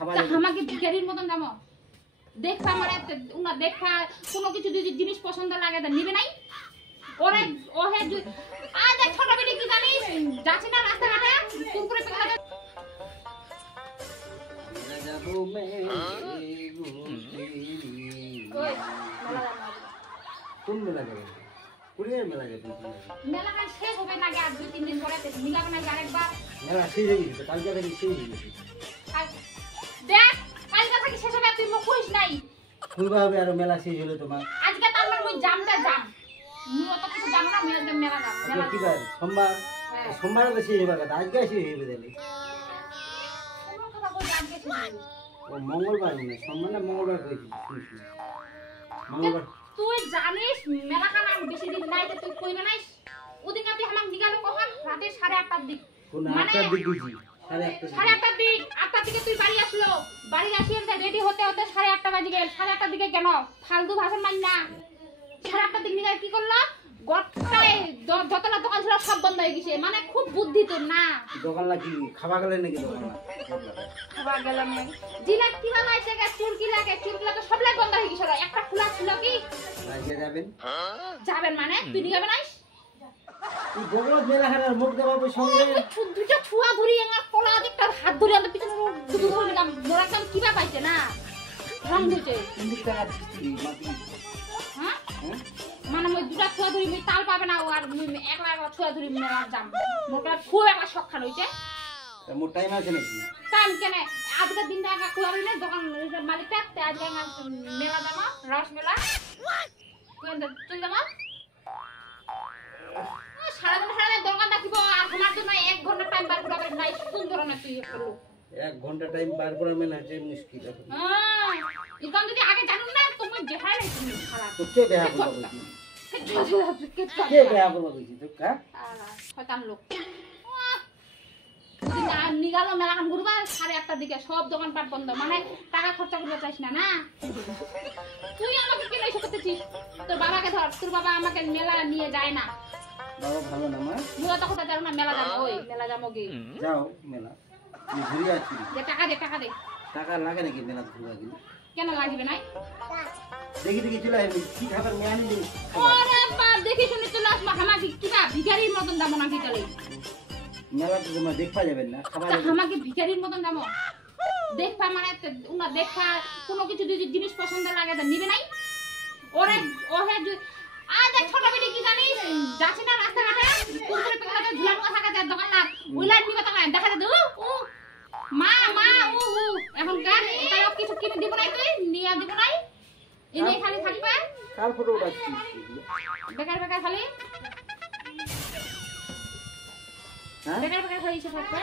খাবার আমাকে ভিখারির মতন দামো দেখা মানে উনা দেখা কোনো কিছু যদি জিনিস পছন্দ লাগে তা নিবে নাই ওরে ওহে আজ এক ছোট বেটি কি জানিস যাচ্ছে না রাস্তাঘাটে কুরকুরে পেকে যাবো কোন মেলা যাবে কুড়িয়ে মেলা যাবে মেলাটা শেষ হবে না আজ 2-3 দিন পরে মিলাবে না আরেকবার মেলা শেষ হয়ে গেছে কালকে থেকে শেষ হয়ে গেছে দেখ কালকে থেকে শেষ হবে তুই মুখ কইস নাই কিভাবে আর মেলা শেষ হলো তোমার আজকে তার মানে মই জামটা জাম মূলত কিছু জাম না মেলা জাম আজকে কি বার সোমবার সোমবারে তো শেষ হবে কথা আজকে শেষ হয়ে যাবে কোন কথা কই আজকে শেষ হবে ও মঙ্গলবার মানে সোমবার না মঙ্গলবার কইছি মঙ্গলবার তুই জানিস মেলা খানা বেশি দিন নাই তো তুই কইবে নাইস ওদিকে তুই আমাক দিগালো কখন রাতে 8:30টার দিক কোন 8টার দিক দিছি 8:30টার দিক 8টার দিকে তুই বাড়ি আসলো বাড়ি আসিয়ে রেডি হতে হতে 8:30 বাজে গেল 8:30টার দিকে কেন ফালতু ভাষণ মান না 8:30টার দিক নিয়ে কি করলো গটটায় যতলা দোকান ছিল সব বন্ধ হয়ে গেছে মানে খুব বুদ্ধি তোর না দোকান লাগি খাওয়া গেলে নাকি দোকান খাওয়া গেল না জিলা কি বানাইছে গা চুরকি লাগে তো সবলাই বন্ধ হয়ে গেছিল একটা খোলা ছিল কি আজকে যাবেন যাবেন মানে তুই নিয়ে যাবেন আইস এই বগল মেলা হারার মুখ দেওয়ার সঙ্গে দুটো ছুয়া ধরি আমার কোলা একটা হাত ধরে আমাদের পিছনে দুটো ধরে দিলাম মোরা কাম কিবা পাইছে না রং দিতে 30 টাকা কিস্তি মাটি হ্যাঁ মানে মই দুটা ছুয়া ধরি মই তাল পাবে না আর মই একলা ছুয়া ধরি মেলা যাম মোটা খুব একটা শখখান হইছে মোর টাইম আছে নাকি টাইম কেন আজকের দিনটা আগে খোলা হইলে দোকান মালিকটা আজকে মেলা যাবো রস মেলা চল যাবো সারাদিন দোকান রাখিব আর তোমার জন্য 1 ঘন্টা টাইম বার করে নাই সুন্দর না তুই একটা লোক 1 ঘন্টা টাইম বার করা মেলা আছে মুশকিল এখন হ্যাঁ ইকান যদি আগে জানুন না তুমি দেখাই নাই তুমি খারাপ তো কে বেয়া করবে কে বেয়া করবে বুঝি তো কা শয়তান লোক নিগালো মেলা কাম করবা 8:30টার দিকে সব দোকানপাট বন্ধ মানে টাকা খরচা করতে চাইছ না না তুই আমাকে কেন এসে করতেছিস তোর বাবাকে ধর তোর বাবা আমাকে মেলা নিয়ে যায় না বাবা ভালো না মা মূলত কথা জানো না মেলা যাবো ওই মেলা যাবো কি যাও মেলা আমি ঘুরে আসি যে টাকা দে টাকা লাগে নাকি মেলা ঘুরে গেলে কেন লাগবে নাই দেখি দেখি চলে আসবি কি খাবার নিয়ে আনি দিন ওরে বাপ দেখি শুনে চলে আসবা আমাকে কিবা ভিখারির মতন দাম না কিতালে মেলা তো তোমরা দেখবা যাবেন না খাবার আমাকে ভিখারির মতন দাম দেখবা মানে উনা দেখা কোনো কিছু যদি জিনিস পছন্দ লাগে তা নিবে নাই ওরে ওহে আজ এক ছোট বেটি কি জানিস যাচ্ছে না রাস্তাঘাটে কুরকুরে পেকে ঝুলানো থাকা যায় দোকান না ওইলার নিবে টাকা দেখা যায় ও মা ও এখন গান তাই কিছু কিনে দিব নাই তুই নিয়া দিব নাই এনে খালি থাকবে কাল ফটো উঠাচ্ছি বেকার খালি হ্যাঁ বেকার খালি এসে থাকবে